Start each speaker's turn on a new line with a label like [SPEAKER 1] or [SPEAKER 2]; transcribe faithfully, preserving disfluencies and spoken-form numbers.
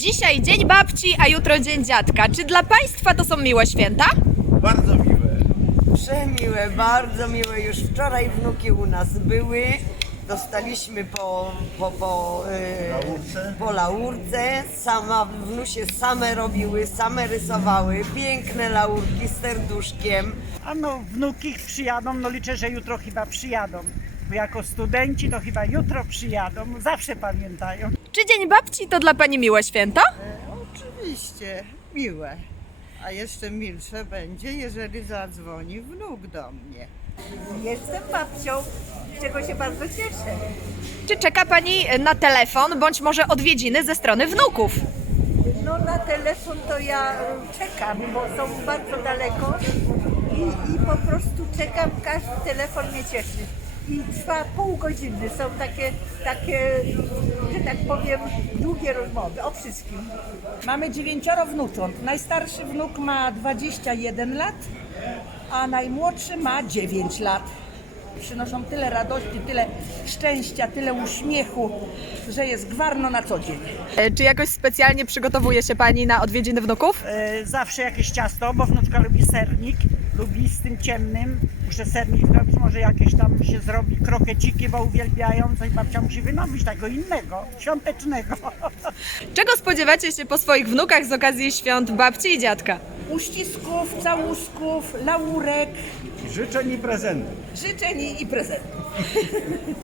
[SPEAKER 1] Dzisiaj Dzień Babci, a jutro Dzień Dziadka. Czy dla Państwa to są miłe święta?
[SPEAKER 2] Bardzo miłe.
[SPEAKER 3] Przemiłe, bardzo miłe. Już wczoraj wnuki u nas były. Dostaliśmy po, po, po, yy,
[SPEAKER 2] Laurce?
[SPEAKER 3] po laurce. Sama, wnusie same robiły, same rysowały. Piękne laurki z serduszkiem.
[SPEAKER 4] A no, wnuki przyjadą, no liczę, że jutro chyba przyjadą. Bo jako studenci to chyba jutro przyjadą, zawsze pamiętają.
[SPEAKER 1] Czy Dzień Babci to dla Pani miłe święto?
[SPEAKER 5] Oczywiście, miłe. A jeszcze milsze będzie, jeżeli zadzwoni wnuk do mnie.
[SPEAKER 6] Jestem babcią, z czego się bardzo cieszę.
[SPEAKER 1] Czy czeka Pani na telefon, bądź może odwiedziny ze strony wnuków?
[SPEAKER 6] No na telefon to ja czekam, bo są bardzo daleko i, i po prostu czekam, każdy telefon mnie cieszy. I trwa pół godziny, są takie, takie, że tak powiem, długie rozmowy o wszystkim.
[SPEAKER 7] Mamy dziewięcioro wnucząt. Najstarszy wnuk ma dwadzieścia jeden lat, a najmłodszy ma dziewięć lat. Przynoszą tyle radości, tyle szczęścia, tyle uśmiechu, że jest gwarno na co dzień.
[SPEAKER 1] E, Czy jakoś specjalnie przygotowuje się Pani na odwiedziny wnuków?
[SPEAKER 4] E, zawsze jakieś ciasto, bo wnuczka lubi sernik, lubi z tym ciemnym. Muszę sernik zrobić, może jakieś tam się zrobi krokeciki, bo uwielbiają. Coś babcia musi wynosić tego innego, świątecznego.
[SPEAKER 1] Czego spodziewacie się po swoich wnukach z okazji świąt babci i dziadka?
[SPEAKER 7] Uścisków, całusków, laurek,
[SPEAKER 2] Życzeń i prezentów.
[SPEAKER 7] życzeń i prezentów.